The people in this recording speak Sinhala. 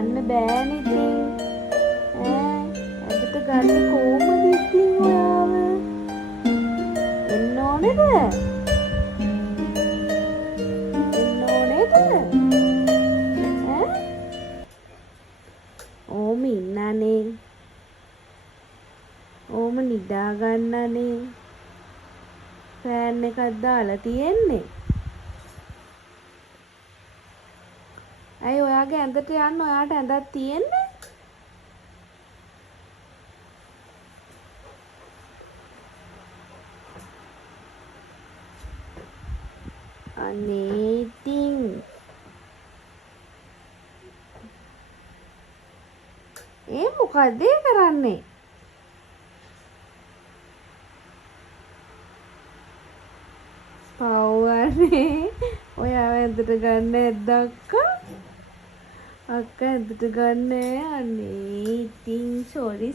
ගන්න බෑනේ ඉතින්. ඇඳට ගන්න කොහොමද ඉතින් ඔයාව? එන්න ඕනේද? එන්න ඕනේද? ඕම ඉන්නනේ. ඕම නිදා ගන්නනේ. ෆෑන් එකක් දාලා තියෙන්නේ. ඇයි ඔයාගේ ඇඳට යන්න ඔයාට ඇඳක් තියෙන්නේ? අනේ ඉතින් මොකද කරන්නේ? පව්වනේ ඔයාව ඇඳට ගන්න ඇද්ද අක්කා? අක්කා ඇඳට ගන්න අනේ ඉතින් සෝරි